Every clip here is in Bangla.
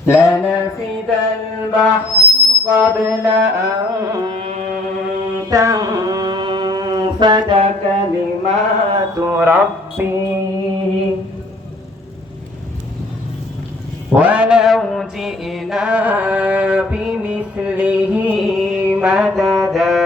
لنفد البحر قبل أن تنفد كلمات ربي ولو جئنا بمثله مددا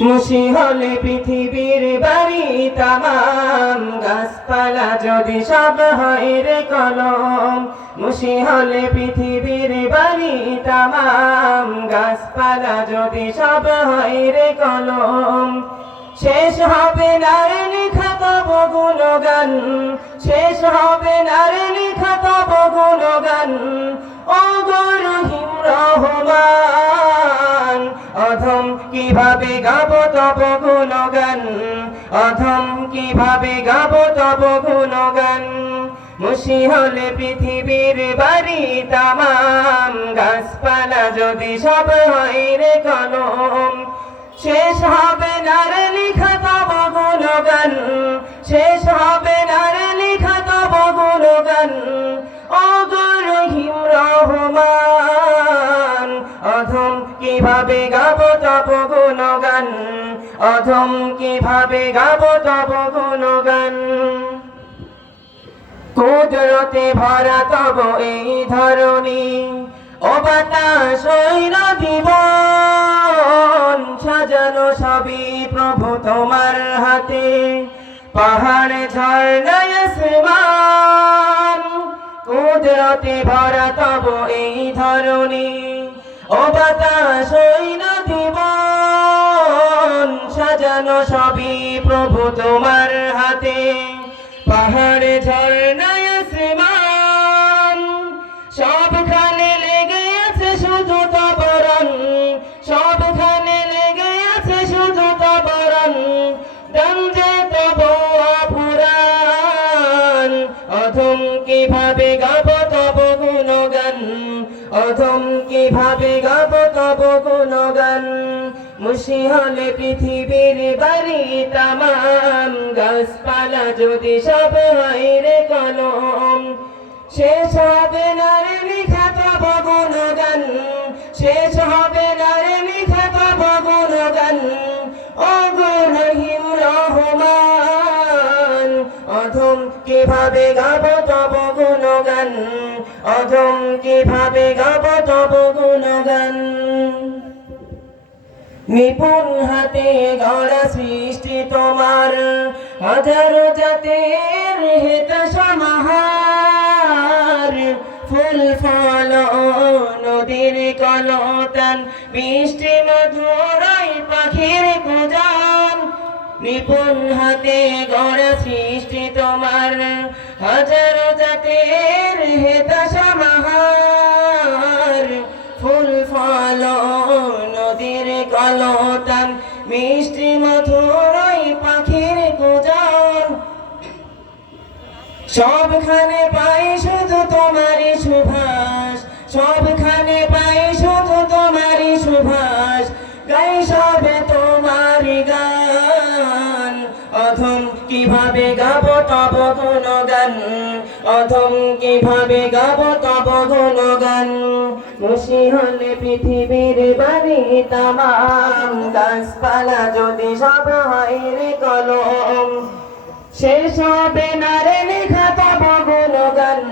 মুশি হলে পৃথিবীর বাড়ি তামাম গাছপালা যদি সব হয় রে কলম মুশি হলে পৃথিবীর বাড়ি তামাম গাছপালা যদি সব হয় রে কলম শেষ হবে না রে লেখা তব গুণগান শেষ হবে না রে লেখা তব গুণগান ও গো রহিম রহমান অধম কিভাবে গাবো তব গুণগান অধম কিভাবে গাবো তব গুণগান মুশি হলে পৃথিবীর বাড়ি তামাম গাছপালা যদি সব হয় রে কলম শেষ হবে না রে লেখা তব গুণগান শেষ হবে না রে লেখা তব গুণগান ও গো রহিম রহমান অধম কিভাবে গাবো তব গুণগান অধম কিভাবে গাবো তব গুণগান কুদরতে ভরা তব এই ধরণী ও বাতাস ওই নদীবন সাজানো সবই প্রভু তোমার হাতে পাহাড়ে ঝর্ণায় আসমান কুদরতে ভরা তব এই ধরণী ও বাতাস ওই নদীবন সাজানো সবই প্রভু তোমার হাতে পাহাড়ে ঝর্ণায় আসমান সবখানে লেগে আছে শুধু তবরণ সবখানে লেগে আছে শুধু তবরণ গঞ্জে তব অপুরাণ অধম কিভাবে গাবো তব গুণগান অধম কিভাবে গাবো তব গুণগান মুশি হলে পৃথিবীর বাড়ি তামাম গাছপালা যদি সব হয় রে কলম শেষ হবে না রে লেখা তব গুণগান শেষ হবে না রে লেখা তব গুণগান ও গো রহিম রহমান অধম কিভাবে গাবো তব গুণগান অধম কিভাবে গাবো তব গুণগান নিপুণ হাতে গড়া সৃষ্টি তোমার হাজারো জাতের হেত সমাহার ফুল ফল নদীর কলতান বৃষ্টি মধুরাই পাখির কুজান নিপুণ হাতে গড়া সৃষ্টি তোমার হাজারো জাতের হেত সমাহার ফুল ফল নদীর কলতান মিষ্টি মধুরাই পাখির কুজান সবখানে পাই শুধু তোমারই সুভাষ সবখানে পাই শুধু তোমারই সুভাষ গাই সবে তোমারই গান অধম কিভাবে গাবো তব গুণগান অধম কিভাবে গাবো তব গুণগান মুশি হলে পৃথিবীর বাড়ি তামাম গাছপালা যদি সব হয় রে কলম শেষ হবে না রে লেখা তব গুণগান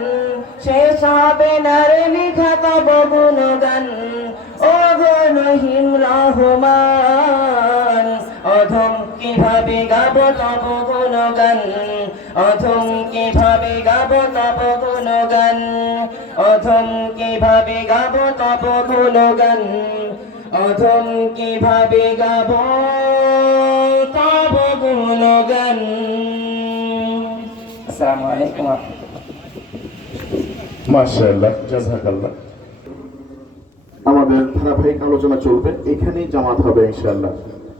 শেষ হবে না রে লেখা তব গুণগান ও গো রহিম রহমান অধম কিভাবে গাবো তব গুণগান অধম কিভাবে গাবো তব গুণগান অধম কিভাবে গাবো তব গুণগান অধম কিভাবে গাবো তব গুণগান আসসালামু আলাইকুম ওয়া রাহমাতুল্লাহ মাশাআল্লাহ জাযাকাল্লাহ আমাদের ধারাবাহিক আলোচনা চলবে এখানেই জামাত হবে ইনশাআল্লাহ